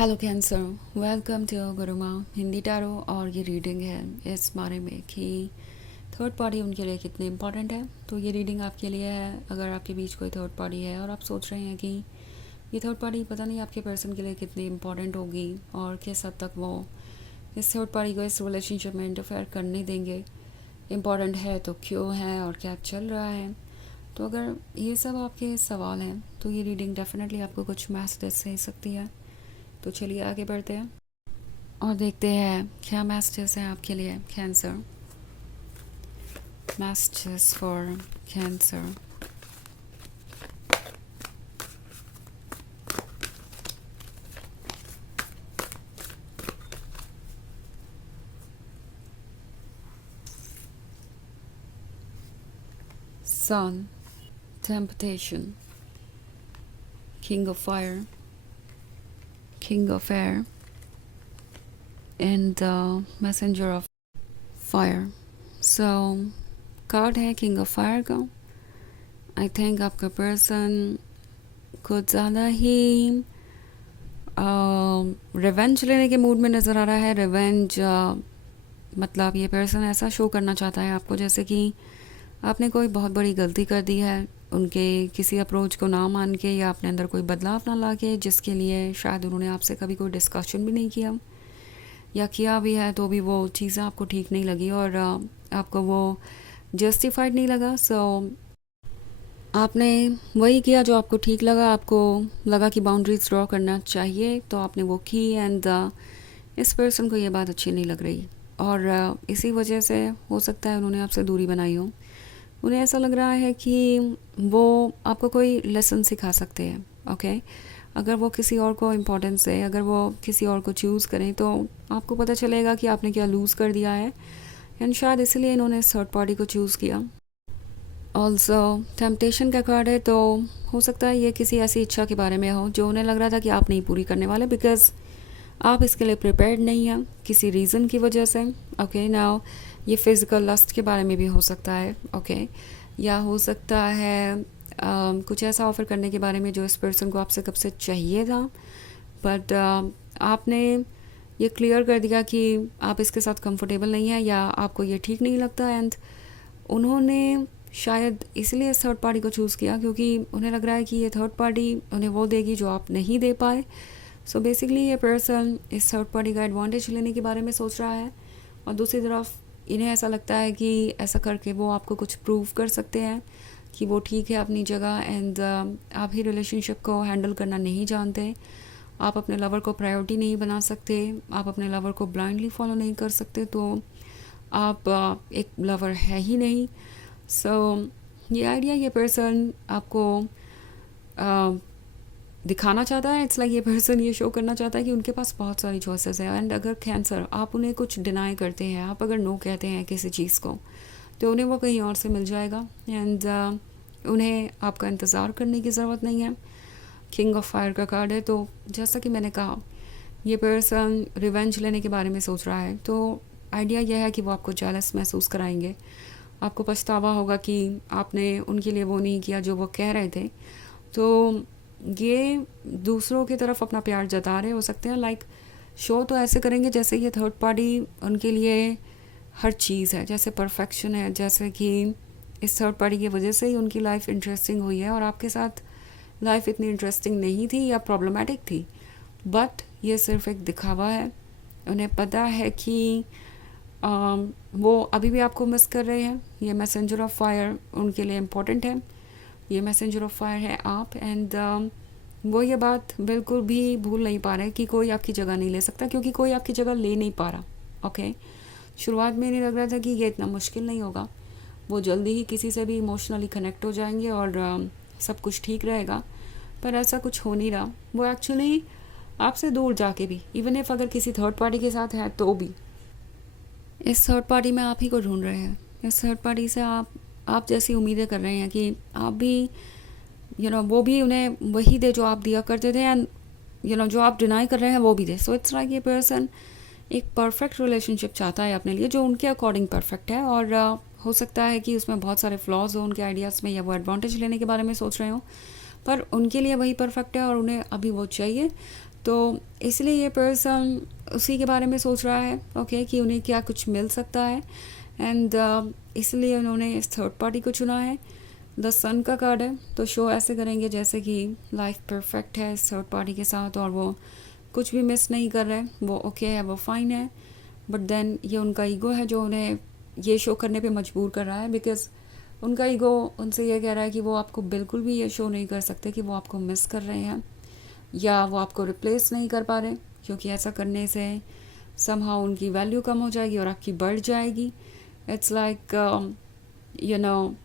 Hello cancer, welcome to Guruma Hindi tarot. और ये reading है इस बारे में कि थर्ड पार्टी उनके लिए कितने इम्पॉर्टेंट है। तो ये रीडिंग आपके लिए है अगर आपके बीच कोई थर्ड पार्टी है और आप सोच रहे हैं कि ये थर्ड पार्टी पता नहीं आपके पर्सन के लिए कितनी इम्पॉर्टेंट होगी और किस हद तक वो इस थर्ड पार्टी को इस रिलेशनशिप में इंटरफेयर करने देंगे, इम्पॉर्टेंट है तो क्यों है और क्या चल रहा है। तो अगर ये सब आपके सवाल हैं तो ये रीडिंग डेफिनेटली आपको कुछ मैसेज दे सकती है। तो चलिए आगे बढ़ते हैं और देखते हैं क्या मैसेजेस हैं आपके लिए Cancer. Messages for Cancer. Sun, temptation, king of fire, king of air and the messenger of fire. So card है किंग ऑफ फायर का। आई थिंक आपका पर्सन कुछ ज़्यादा ही रिवेंज लेने के मूड में नज़र आ रहा है। रिवेंज मतलब ये पर्सन ऐसा शो करना चाहता है आपको जैसे कि आपने कोई बहुत बड़ी गलती कर दी है उनके किसी अप्रोच को ना मान के, या अपने अंदर कोई बदलाव ना ला के, जिसके लिए शायद उन्होंने आपसे कभी कोई डिस्कशन भी नहीं किया, या किया भी है तो भी वो चीज़ें आपको ठीक नहीं लगी और आपको वो जस्टिफाइड नहीं लगा। सो आपने वही किया जो आपको ठीक लगा। आपको लगा कि बाउंड्रीज ड्रॉ करना चाहिए तो आपने वो की एंड इस पर्सन को ये बात अच्छी नहीं लग रही और इसी वजह से हो सकता है उन्होंने आपसे दूरी बनाई हो। उन्हें ऐसा लग रहा है कि वो आपको कोई लेसन सिखा सकते हैं। ओके, अगर वो किसी और को इम्पोर्टेंस है, अगर वो किसी और को चूज़ करें तो आपको पता चलेगा कि आपने क्या लूज़ कर दिया है एंड शायद इसलिए इन्होंने थर्ड पार्टी को चूज़ किया। ऑल्सो टेम्पटेशन का कार्ड है तो हो सकता है ये किसी ऐसी इच्छा के बारे में हो जो उन्हें लग रहा था कि आप नहीं पूरी करने वाले, बिकॉज आप इसके लिए प्रिपेयर्ड नहीं हैं किसी रीज़न की वजह से। ओके, नाउ ये फिज़िकल लस्ट के बारे में भी हो सकता है। ओके, या हो सकता है कुछ ऐसा ऑफ़र करने के बारे में जो इस पर्सन को आपसे कब से चाहिए था, बट आपने ये क्लियर कर दिया कि आप इसके साथ कंफर्टेबल नहीं हैं या आपको ये ठीक नहीं लगता एंड उन्होंने शायद इसलिए इस थर्ड पार्टी को चूज़ किया क्योंकि उन्हें लग रहा है कि ये थर्ड पार्टी उन्हें वो देगी जो आप नहीं दे पाए। सो बेसिकली ये पर्सन इस थर्ड पार्टी का एडवांटेज लेने के बारे में सोच रहा है और दूसरी तरफ इन्हें ऐसा लगता है कि ऐसा करके वो आपको कुछ प्रूव कर सकते हैं कि वो ठीक है अपनी जगह एंड आप ही रिलेशनशिप को हैंडल करना नहीं जानते। आप अपने लवर को प्रायोरिटी नहीं बना सकते, आप अपने लवर को ब्लाइंडली फॉलो नहीं कर सकते, तो आप एक लवर है ही नहीं। सो ये आइडिया ये पर्सन आपको दिखाना चाहता है। इट्स लाइक ये पर्सन ये शो करना चाहता है कि उनके पास बहुत सारी चॉइसेस हैं एंड अगर कैंसर आप उन्हें कुछ डिनाई करते हैं, आप अगर नो कहते हैं किसी चीज़ को, तो उन्हें वो कहीं और से मिल जाएगा एंड उन्हें आपका इंतज़ार करने की ज़रूरत नहीं है। किंग ऑफ फायर का कार्ड है तो जैसा कि मैंने कहा ये पर्सन रिवेंज लेने के बारे में सोच रहा है। तो आइडिया यह है कि वो आपको जेलस महसूस कराएंगे, आपको पछतावा होगा कि आपने उनके लिए वो नहीं किया जो वो कह रहे थे। तो ये दूसरों की तरफ अपना प्यार जता रहे हो सकते हैं, लाइक शो तो ऐसे करेंगे जैसे ये थर्ड पार्टी उनके लिए हर चीज़ है, जैसे परफेक्शन है, जैसे कि इस थर्ड पार्टी की वजह से ही उनकी लाइफ इंटरेस्टिंग हुई है और आपके साथ लाइफ इतनी इंटरेस्टिंग नहीं थी या प्रॉब्लमेटिक थी। बट ये सिर्फ एक दिखावा है। उन्हें पता है कि वो अभी भी आपको मिस कर रहे हैं। ये मैसेंजर ऑफ फायर उनके लिए इम्पोर्टेंट है। ये मैसेंजर ऑफ फायर है आप एंड वो ये बात बिल्कुल भी भूल नहीं पा रहे कि कोई आपकी जगह नहीं ले सकता, क्योंकि कोई आपकी जगह ले नहीं पा रहा। ओके, शुरुआत में नहीं लग रहा था कि ये इतना मुश्किल नहीं होगा, वो जल्दी ही किसी से भी इमोशनली कनेक्ट हो जाएंगे और सब कुछ ठीक रहेगा, पर ऐसा कुछ हो नहीं रहा। वो एक्चुअली आपसे दूर जाके भी, इवन इफ अगर किसी थर्ड पार्टी के साथ है तो भी इस थर्ड पार्टी में आप ही को ढूंढ रहे हैं। इस थर्ड पार्टी से आप जैसी उम्मीदें कर रहे हैं कि आप भी वो भी उन्हें वही दे जो आप दिया करते थे एंड जो आप डिनाई कर रहे हैं वो भी दे। सो इट्स लाइक ये पर्सन एक परफेक्ट रिलेशनशिप चाहता है अपने लिए जो उनके अकॉर्डिंग परफेक्ट है और हो सकता है कि उसमें बहुत सारे फ्लॉज हो उनके आइडियाज़ में या वो एडवांटेज लेने के बारे में सोच रहे हो, पर उनके लिए वही परफेक्ट है और उन्हें अभी वो चाहिए। तो इसलिए ये पर्सन उसी के बारे में सोच रहा है, ओके, कि उन्हें क्या कुछ मिल सकता है। एंड इसलिए उन्होंने इस थर्ड पार्टी को चुना है। द सन का कार्ड है, तो शो ऐसे करेंगे जैसे कि लाइफ परफेक्ट है इस थर्ड पार्टी के साथ, और वो कुछ भी मिस नहीं कर रहे, वो ओके है, वो फाइन है। बट देन ये उनका ईगो है जो उन्हें ये शो करने पे मजबूर कर रहा है, बिकॉज उनका ईगो उनसे ये कह रहा है कि वो आपको बिल्कुल भी ये शो नहीं कर सकते कि वो आपको मिस कर रहे हैं या वो आपको रिप्लेस नहीं कर पा रहे, क्योंकि ऐसा करने से समहाउ उनकी वैल्यू कम हो जाएगी और आपकी बढ़ जाएगी। इट्स लाइक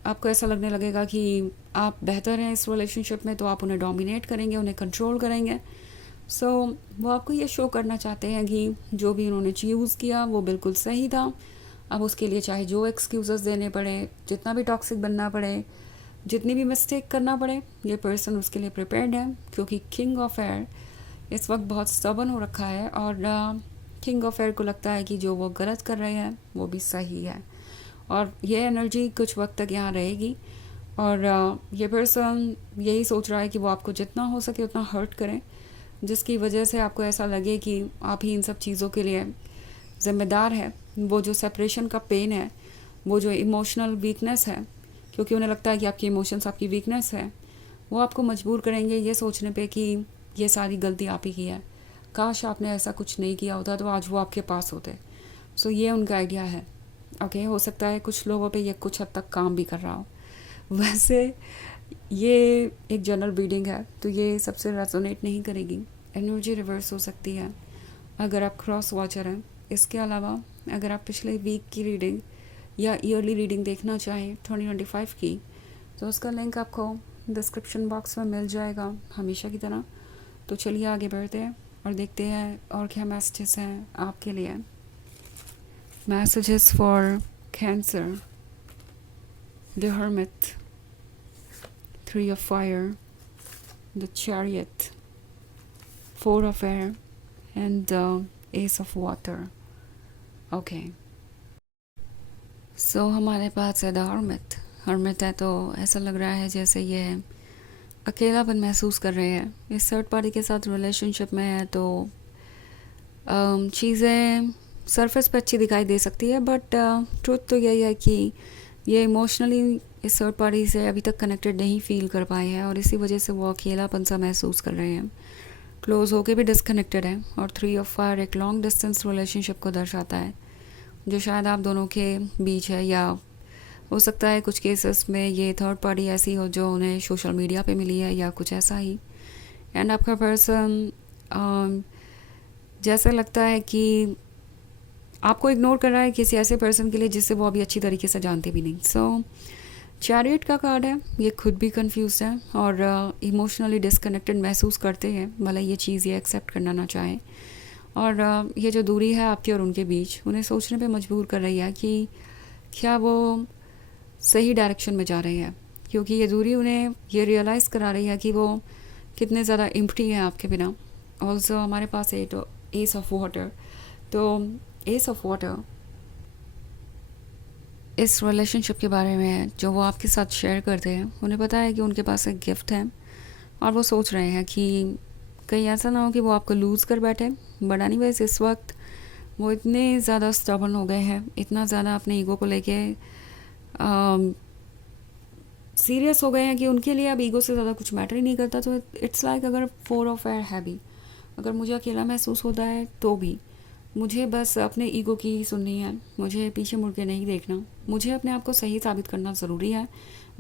आपको ऐसा लगने लगेगा कि आप बेहतर हैं इस रिलेशनशिप में, तो आप उन्हें डोमिनेट करेंगे, उन्हें कंट्रोल करेंगे। सो वो आपको ये शो करना चाहते हैं कि जो भी उन्होंने चूज़ किया वो बिल्कुल सही था। अब उसके लिए चाहे जो एक्सक्यूज़ेस देने पड़े, जितना भी टॉक्सिक बनना पड़े, जितनी भी मिस्टेक करना पड़े, ये पर्सन उसके लिए प्रिपेयर्ड है, क्योंकि किंग ऑफ एयर इस वक्त बहुत स्टबर्न हो रखा है और किंग ऑफ एयर को लगता है कि जो वो गलत कर रहे हैं वो भी सही है, और ये एनर्जी कुछ वक्त तक यहाँ रहेगी। और ये पर्सन यही सोच रहा है कि वो आपको जितना हो सके उतना हर्ट करें, जिसकी वजह से आपको ऐसा लगे कि आप ही इन सब चीज़ों के लिए ज़िम्मेदार है। वो जो सेपरेशन का पेन है, वो जो इमोशनल वीकनेस है, क्योंकि उन्हें लगता है कि आपकी इमोशंस आपकी वीकनेस है, वो आपको मजबूर करेंगे ये सोचने पे कि ये सारी गलती आप ही की है, काश आपने ऐसा कुछ नहीं किया होता तो आज वो आपके पास होते। सो ये उनका आइडिया है। ओके, हो सकता है कुछ लोगों पे ये कुछ हद तक काम भी कर रहा हो। वैसे ये एक जनरल रीडिंग है, तो ये सबसे रेजोनेट नहीं करेगी, एनर्जी रिवर्स हो सकती है अगर आप क्रॉस वॉचर हैं। इसके अलावा अगर आप पिछले वीक की रीडिंग या ईयरली रीडिंग देखना चाहें 2025 की, तो उसका लिंक आपको डिस्क्रिप्शन बॉक्स में मिल जाएगा हमेशा की तरह। तो चलिए आगे बढ़ते हैं और देखते हैं और क्या मैसेजेस हैं आपके लिए। Messages for cancer, the hermit, 3 of fire, the chariot, 4 of air, and the ace of water. Okay. So हमारे पास है द हर्मिट। हर्मिट है तो ऐसा लग रहा है जैसे ये अकेलापन महसूस कर रहे हैं, इस थर्ड पार्टी के साथ रिलेशनशिप में है, तो चीज़ें सरफेस पे अच्छी दिखाई दे सकती है, बट ट्रुथ तो यही है कि ये इमोशनली इस थर्ड पार्टी से अभी तक कनेक्टेड नहीं फील कर पाए हैं, और इसी वजह से वो अकेलापन सा महसूस कर रहे हैं, क्लोज होके भी डिस्कनेक्टेड है। और 3 of fire एक लॉन्ग डिस्टेंस रिलेशनशिप को दर्शाता है, जो शायद आप दोनों के बीच है, या हो सकता है कुछ केसेस में ये थर्ड पार्टी ऐसी हो जो उन्हें सोशल मीडिया पे मिली है या कुछ ऐसा ही। एंड आपका पर्सन जैसा लगता है कि आपको इग्नोर कर रहा है किसी ऐसे पर्सन के लिए जिससे वो अभी अच्छी तरीके से जानते भी नहीं। सो चैरियट का कार्ड है, ये खुद भी कंफ्यूज है और इमोशनली डिस्कनेक्टेड महसूस करते हैं, भले ये चीज़ ये एक्सेप्ट करना ना चाहें। और ये जो दूरी है आपके और उनके बीच, उन्हें सोचने पे मजबूर कर रही है कि क्या वो सही डायरेक्शन में जा रहे हैं, क्योंकि ये दूरी उन्हें ये रियलाइज़ करा रही है कि वो कितने ज़्यादा एम्प्टी हैं आपके बिना। ऑल्सो हमारे पास है तो एस ऑफ वाटर, तो एस ऑफ वाटर इस रिलेशनशिप के बारे में जो वो आपके साथ शेयर करते हैं, उन्हें पता है कि उनके पास एक गिफ्ट है, और वो सोच रहे हैं कि कहीं ऐसा ना हो कि वो आपको लूज़ कर बैठे। बट एनीवेज इस वक्त वो इतने ज़्यादा स्टबर्न हो गए हैं, इतना ज़्यादा अपने ईगो को लेके सीरियस हो गए हैं कि उनके लिए अब ईगो से ज़्यादा कुछ मैटर ही नहीं करता। तो इट्स लाइक अगर 4 of air है भी, अगर मुझे अकेला महसूस होता है तो भी मुझे बस अपने ईगो की सुननी है, मुझे पीछे मुड़ के नहीं देखना, मुझे अपने आप को सही साबित करना ज़रूरी है,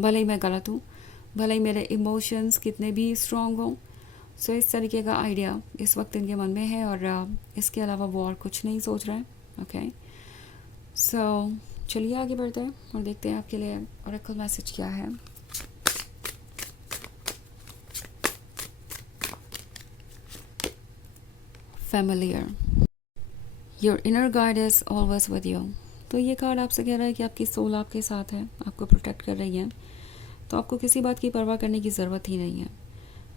भले ही मैं गलत हूँ, भले ही मेरे इमोशंस कितने भी स्ट्रॉन्ग हों। सो इस तरीके का आइडिया इस वक्त इनके मन में है, और इसके अलावा वो और कुछ नहीं सोच रहे हैं। ओके, सो चलिए आगे बढ़ते हैं और देखते हैं आपके लिए ऑरेकल मैसेज क्या है। Familiar, your inner guide is always with you. तो ये कार्ड आपसे कह रहा है कि आपकी सोल आपके साथ है, आपको प्रोटेक्ट कर रही है, तो आपको किसी बात की परवाह करने की ज़रूरत ही नहीं है।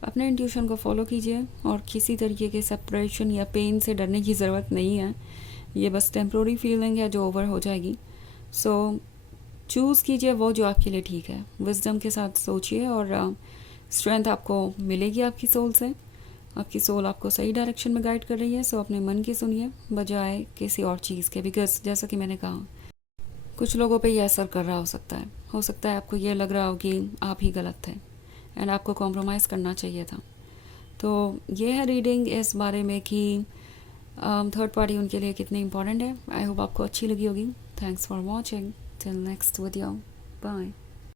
अपने इंट्यूशन को फॉलो कीजिए, और किसी तरीके के सेपरेशन या पेन से डरने की ज़रूरत नहीं है, ये बस टेम्प्रोरी फीलिंग है जो ओवर हो जाएगी। सो चूज़ कीजिए वो जो आपके लिए ठीक है, विजडम के साथ सोचिए, और स्ट्रेंथ आपको मिलेगी आपकी सोल से। आपकी सोल आपको सही डायरेक्शन में गाइड कर रही है, सो अपने मन की सुनिए बजाय किसी और चीज़ के, बिकॉज जैसा कि मैंने कहा कुछ लोगों पे ये असर कर रहा हो सकता है आपको ये लग रहा हो कि आप ही गलत थे एंड आपको कॉम्प्रोमाइज़ करना चाहिए था। तो ये है रीडिंग इस बारे में कि थर्ड पार्टी उनके लिए कितनी इंपॉर्टेंट है। आई होप आपको अच्छी लगी होगी। Thanks for watching, till next video, bye.